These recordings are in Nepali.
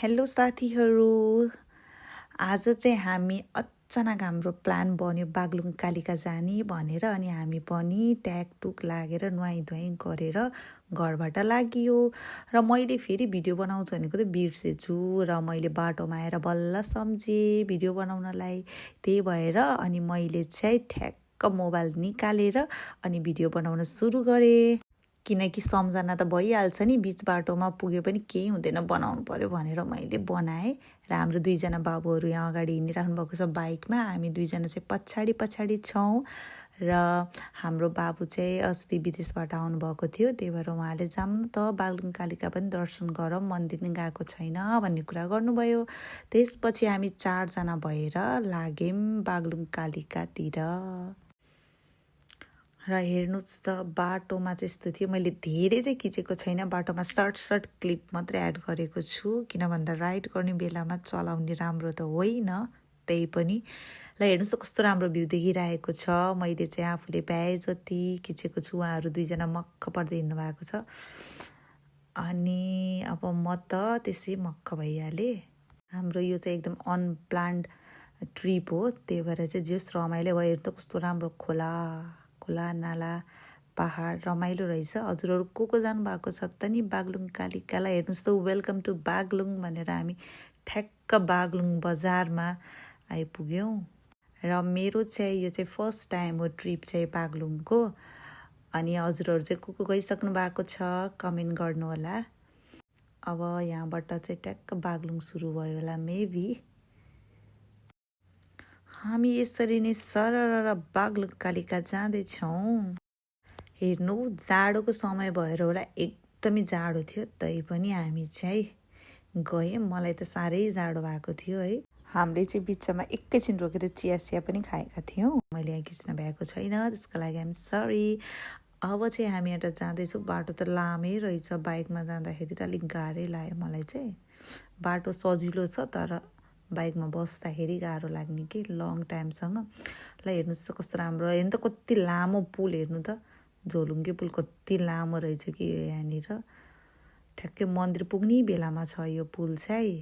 हेलो साथीहरू, आज चाहिँ हामी अचानक हाम्रो प्लान बन्यो बागलुङ कालिका जाने भनेर। अनि हामी पनि ट्याकटुक लागेर नुहाइधुवाइ गरेर घरबाट लागियो। र मैले फेरि भिडियो बनाउँछु भनेको त बिर्सेछु र मैले बाटोमा आएर बल्ल सम्झेँ भिडियो बनाउनलाई। त्यही भएर अनि मैले चाहिँ ठ्याक्क मोबाइल निकालेर अनि भिडियो बनाउन सुरु गरेँ। किनकि सम्झना त भइहाल्छ नि, बिच बाटोमा पुगे पनि केही हुँदैन, बनाउनु पर्यो भनेर मैले बनाएँ। र हाम्रो दुईजना बाबुहरू यहाँ अगाडि हिँडिराख्नु भएको छ बाइकमा, हामी दुईजना चाहिँ पछाडि पछाडि छौँ। र हाम्रो बाबु चाहिँ अस्ति विदेशबाट आउनुभएको थियो, त्यही भएर उहाँले जाऊँ त बागलुङ कालिका पनि दर्शन गरौँ, मन्दिर नै गएको छैन भन्ने कुरा गर्नुभयो। त्यसपछि हामी चारजना भएर लाग्यौँ बागलुङ कालिकातिर। र हेर्नुहोस् त बाटोमा चाहिँ यस्तो थियो, मैले धेरै चाहिँ खिचेको छैन, बाटोमा सर्ट क्लिप मात्रै एड गरेको छु। किन भन्दा राइड गर्ने बेलामा चलाउने राम्रो त होइन, त्यही पनि। ल हेर्नुहोस् त कस्तो राम्रो भ्यू देखिरहेको छ। मैले चाहिँ आफूले भ्याए जति खिचेको छु, उहाँहरू दुईजना मक्ख पर्दै हिँड्नु भएको छ। अनि अब म त त्यसै मक्ख भइहालेँ। हाम्रो यो चाहिँ एकदम अनप्लान्ड ट्रिप हो, त्यही भएर चाहिँ जस रमाइलो भयो। हेर्नु त कस्तो राम्रो खोला नाला पहाड रमाइलो रहेछ। हजुरहरू को जानुभएको छ त नि बागलुङ कालिकालाई? हेर्नुहोस् त, वेलकम टु बागलुङ भनेर हामी ठ्याक्क बागलुङ बजारमा आइपुग्यौँ। र मेरो चाहिँ यो चाहिँ फर्स्ट टाइम हो ट्रिप चाहिँ बागलुङको। अनि हजुरहरू चाहिँ को गइसक्नु भएको छ कमेन्ट गर्नु होला। अब यहाँबाट चाहिँ ट्याक्क बागलुङ सुरु भयो होला मेबी। हामी यसरी नै सरर बागलुङ कालिका जाँदैछौँ। हेर्नु, जाडोको समय भएर होला एकदमै जाडो थियो, तैपनि हामी चाहिँ गयौँ। मलाई त साह्रै जाडो भएको थियो है। हामीले चाहिँ बिचमा एकैछिन रोकेर चिया पनि खाएका थियौँ। मैले यहाँ खिच्न भ्याएको छैन, त्यसको लागि हामी सरी। अब चाहिँ हामी एउटा जाँदैछौँ। बाटो त लामै रहेछ, बाइकमा जाँदाखेरि त अलिक गाह्रै लाग्यो मलाई चाहिँ। बाटो सजिलो छ तर बाइकमा बस्दाखेरि गाह्रो लाग्ने कि लङ टाइमसँग। ल हेर्नुहोस् त कस्तो राम्रो, हेर्नु त कति लामो पुल। हेर्नु त झोलुङ्गे पुल कति लामो रहेछ कि यहाँनिर। ठ्याक्कै मन्दिर पुग्ने बेलामा छ यो पुल चाहिँ।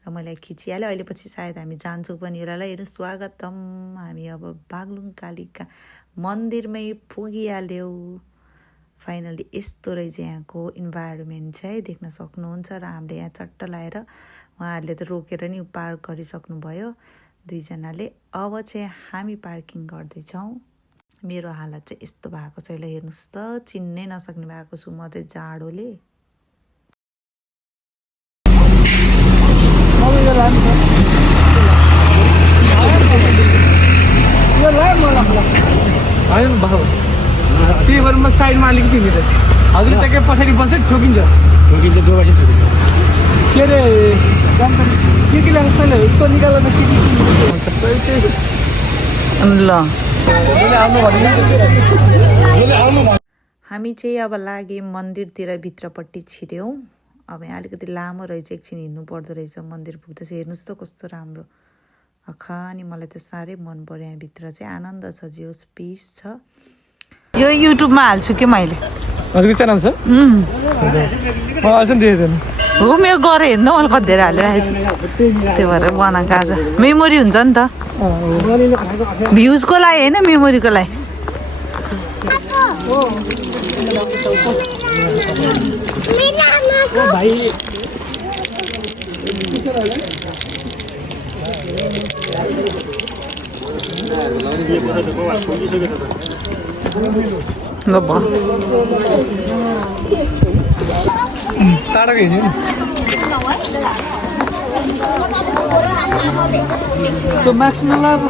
र मैले खिचिहालेँ। अहिले पछि सायद हामी जान्छौँ पनि होला। ल हेर्नु, स्वागतम, हामी अब बागलुङ कालिका मन्दिरमै पुगिहाल्यौँ फाइनली। यस्तो रहेछ यहाँको इन्भाइरोमेन्ट चाहिँ, देख्न सक्नुहुन्छ। र हामीले यहाँ चट्ट लाएर उहाँहरूले त रोकेर नि पार्क गरिसक्नुभयो दुईजनाले। अब चाहिँ हामी पार्किङ गर्दैछौँ। मेरो हालत चाहिँ यस्तो भएको छ। ल हेर्नुहोस् त, चिन्नै नसक्ने भएको छु म त जाडोले। त्यही भएर म साइडमा अलिकति हिँडेँ। हजुर ट्याक्कै पछाडि बस्छ, ठोकिन्छ के अरे के ल्याएको छैन त्यो निकाल्दा त ल हामी चाहिँ अब लाग्यौँ मन्दिरतिर, भित्रपट्टि छिर्यौँ। अब यहाँ अलिकति लामो रहेछ, एकछिन हिँड्नु पर्दो रहेछ मन्दिर पुग्दा चाहिँ। हेर्नुहोस् त कस्तो राम्रो अनि मलाई त साह्रै मन पर्यो। यहाँभित्र चाहिँ आनन्द छ, जे होस् पिस छ। यो युट्युबमा हाल्छु कि मैले। हजुरको च्यानल छ? हो, मेरो गएर हेर्नु मलाई कति धेरै हालिरहेको छु, त्यही भएर बनाएको आज। मेमोरी हुन्छ नि त, भ्युजको लागि होइन, मेमोरीको लागि। टाढाको हिँड्यो त्यो मास्क नलाग।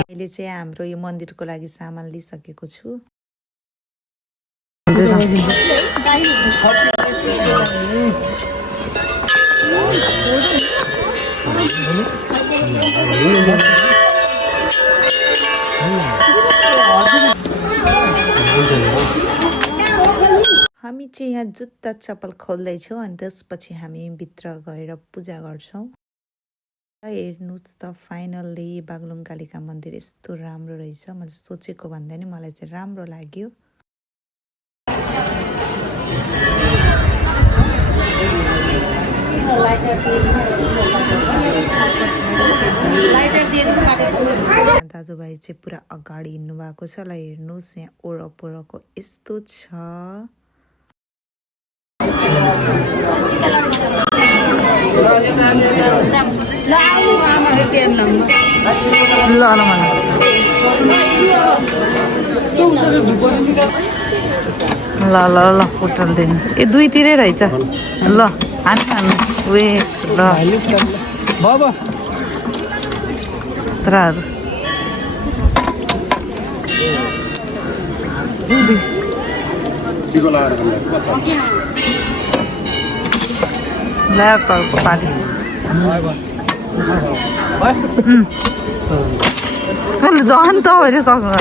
अहिले चाहिँ हाम्रो यो मन्दिरको लागि सामान लिइसकेको छु। हामी चाहिँ यहाँ जुत्ता चप्पल खोल्दैछौँ अनि त्यसपछि हामी भित्र गएर पूजा गर्छौँ। हेर्नुहोस् त, फाइनल्ली बागलुङ कालिका मन्दिर यस्तो राम्रो रहेछ। मैले सोचेको भन्दा नि मलाई चाहिँ राम्रो लाग्यो। दाजुभाइ चाहिँ पुरा अगाडि हिँड्नु भएको छ। ल हेर्नुहोस् यहाँ ओरपरको यस्तो छ। ल ल ल होटल दिन ए दुईतिरै रहेछ। ल हान्नु वेस ल तराहरू ल्यापटपको पानी झन् तपाईँले सक्नु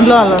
ल ल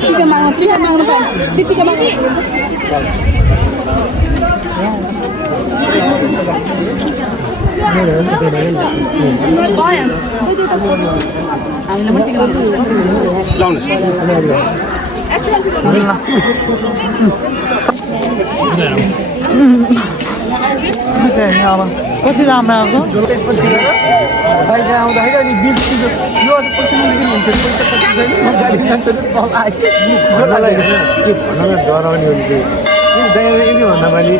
चिकन माग्नु पर्यो चिकन माग्नु कति राम्रो आएको त्यसपछि बाहिर आउँदाखेरि अनि बिल यो डराउने भन्दा पनि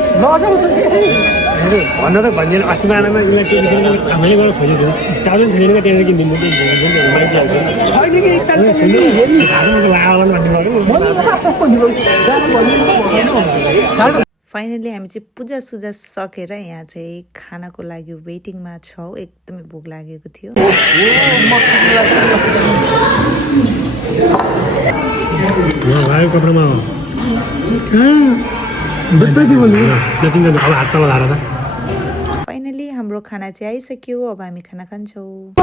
भन्न त भनिदिएन। अस्ति मानामा हामीले गएर खोजेको टाउन छैन त्यहाँनिर किनिदिनु छैन। फाइनली हामी चाहिँ पूजासुजा सकेर यहाँ चाहिँ खानाको लागि वेटिङमा छौँ। एकदमै भोक लागेको थियो। फाइनली हाम्रो खाना चाहिँ आइसक्यो। अब हामी खाना खान्छौँ।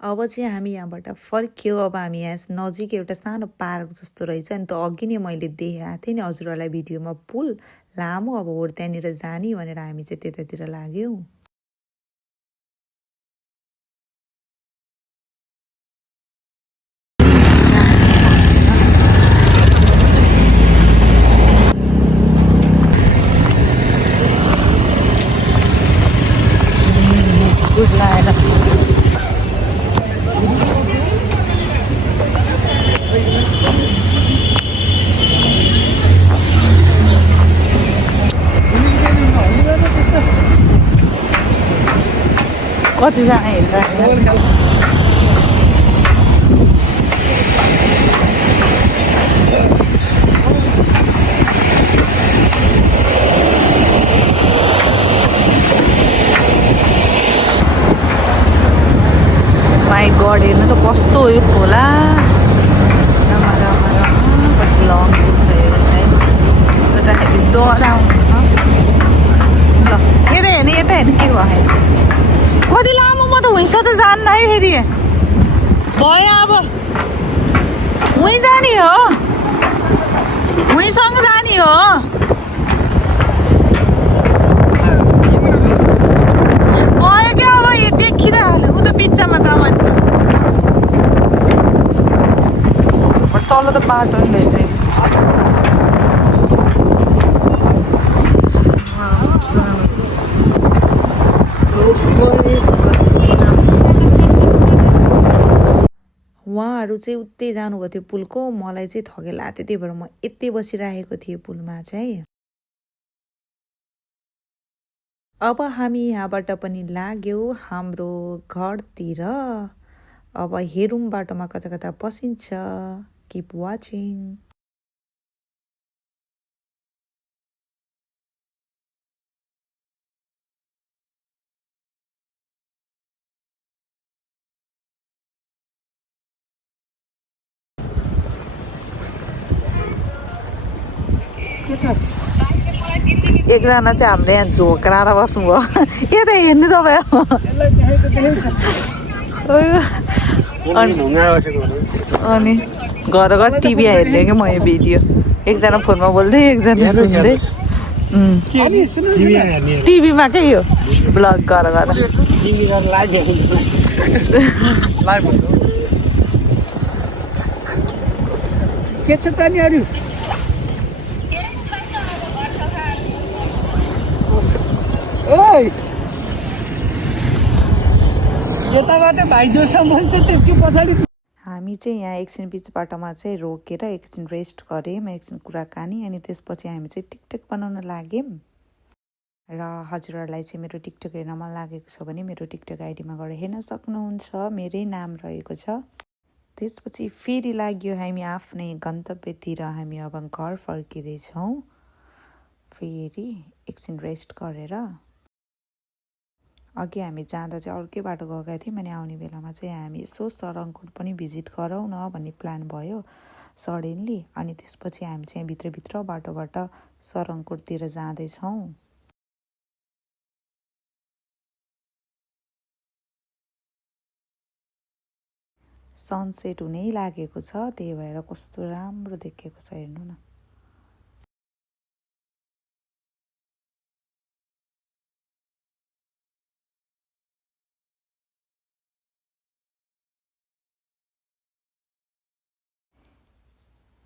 अब चाहिँ हामी यहाँबाट फर्क्यौँ। अब हामी यहाँ नजिक एउटा सानो पार्क जस्तो रहेछ नि त अघि नै मैले देखाएको थिएँ नि हजुरहरूलाई भिडियोमा। पुल लामो अब हो त्यहाँनिर जाने भनेर हामी चाहिँ त्यतातिर लाग्यौँ। कतिजना हेरिरहेको माई गड हेर्नु त कस्तो हो यो खोला। कति लङ छ यो चाहिँ डराउनु। ल हेर हेर्ने यता हेर्नु के भयो कति लामो। म त हुँइस त जान्न है फेरि भयो। अब हुँ जाने हो हुँसँग जाने हो। भयो क्या अब यो देखिरह्यो ऊ त बिचमा जा भन्छ। तल त बाटो नि रहेछ। उहाँहरू चाहिँ उतै जानुभएको थियो पुलको, मलाई चाहिँ थके लाग्थ्यो, त्यही भएर म यतै बसिरहेको थिएँ पुलमा चाहिँ। अब हामी यहाँबाट पनि लाग्यौँ हाम्रो घरतिर। अब हेरौँ बाटोमा कता कता पसिन्छ। Keep watching. एकजना चाहिँ हाम्रो यहाँ झोक्राएर बस्नुभयो। यता हेर्नु तपाईँ। अनि घर घर टिभी हेर्ने कि म यो भिडियो एकजना फोनमा बोल्दै एकजना सुन्दै टिभीमा क्या यो ब्लग गर के छ त नि अरु ओइ यताबाट भाइजोसम्म छ त्यसको पछाडि हामी चाहिँ यहाँ एकछिन बिच बाटोमा चाहिँ रोकेर एकछिन रेस्ट गऱ्यौँ, एकछिन कुराकानी, अनि त्यसपछि हामी चाहिँ टिकटक बनाउन लाग्यौँ। र हजुरहरूलाई चाहिँ मेरो टिकटक हेर्न मन लागेको छ भने मेरो टिकटक आइडीमा गएर हेर्न सक्नुहुन्छ, मेरै नाम रहेको छ। त्यसपछि फेरि लाग्यो हामी आफ्नै गन्तव्यतिर। हामी अब घर फर्किँदैछौँ फेरि एकछिन रेस्ट गरेर। अघि हामी जाँदा चाहिँ अर्कै बाटो गएका थियौँ, अनि आउने बेलामा चाहिँ हामी यसो सरङकोट पनि भिजिट गरौँ न भन्ने प्लान भयो सडनली। अनि त्यसपछि हामी चाहिँ भित्रभित्र बाटोबाट सरङकोटतिर जाँदैछौँ। सनसेट हुनै लागेको छ, त्यही भएर कस्तो राम्रो देखेको छ हेर्नु न।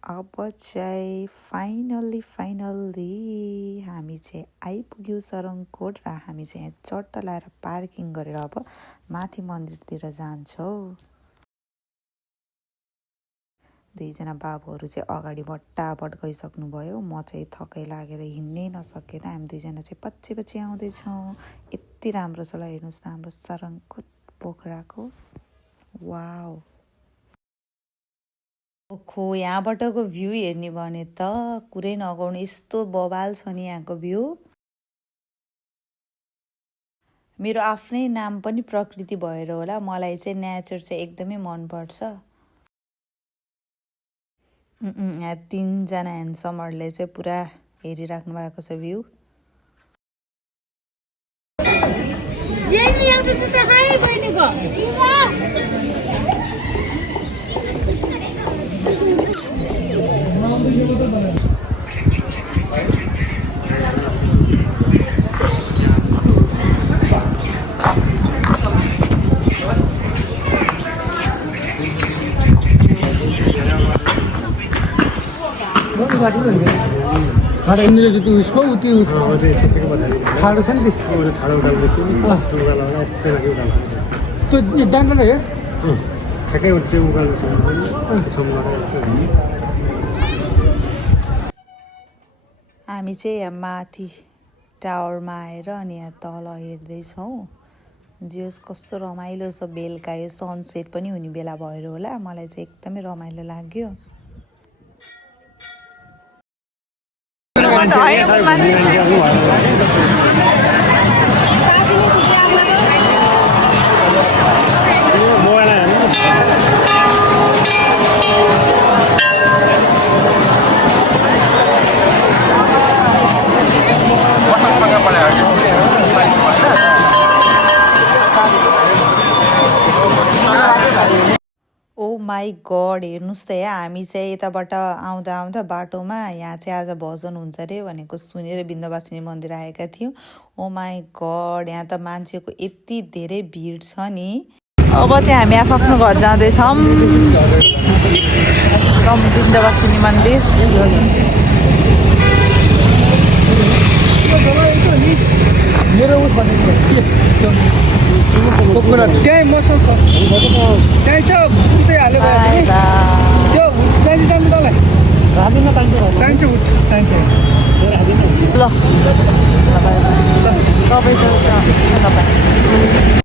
अब चाहिँ फाइनल्ली हामी चाहिँ आइपुग्यौँ सरङकोट, र हामी चाहिँ यहाँ चट्टा लाएर पार्किङ गरेर अब माथि मन्दिरतिर जान्छौँ। दुईजना बाबुहरू चाहिँ अगाडि बट्टाबट गइसक्नुभयो, म चाहिँ थकै लागेर हिँड्नै नसकेर हामी दुईजना चाहिँ पछि आउँदैछौँ। यति राम्रो छ ल, हेर्नुहोस् न हाम्रो सरङकोट पोखराको। वाउ, ओखो यहाँबाटको भ्यू हेर्ने भने त कुरै नगर्नु, यस्तो बवाल छ नि यहाँको भ्यू। मेरो आफ्नै नाम पनि प्रकृति भएर होला, मलाई चाहिँ नेचर चाहिँ एकदमै मनपर्छ। यहाँ तीनजना ह्यान्डसमहरूले चाहिँ पुरा हेरिराख्नु भएको छ भ्यू। ठाडो छ नि त्यो डान्डा है ठ्याक्कै त्यो उकालो हामी चाहिँ यहाँ माथि टावरमा आएर अनि यहाँ तल हेर्दैछौँ। जियोस् कस्तो रमाइलो छ, बेलुका यो सनसेट पनि हुने बेला भएर होला, मलाई चाहिँ एकदमै रमाइलो लाग्यो। ओ माई गड, हेर्नुहोस् त यहाँ हामी चाहिँ यताबाट आउँदा बाटोमा यहाँ चाहिँ आज भजन हुन्छ अरे भनेको सुनेर बिन्दवासिनी मन्दिर आएका थियौँ। ओ माई गड, यहाँ त मान्छेको यति धेरै भिड छ नि। अब चाहिँ हामी आफ्नो घर जाँदैछौँ बिन्दवासिनी मन्दिर। मेरो उस भनेको त्यहीँ मसल छ, त्यहीँ छ, हाल्यो। चाहिन्छ चाहिन्छ ल तपाईँ त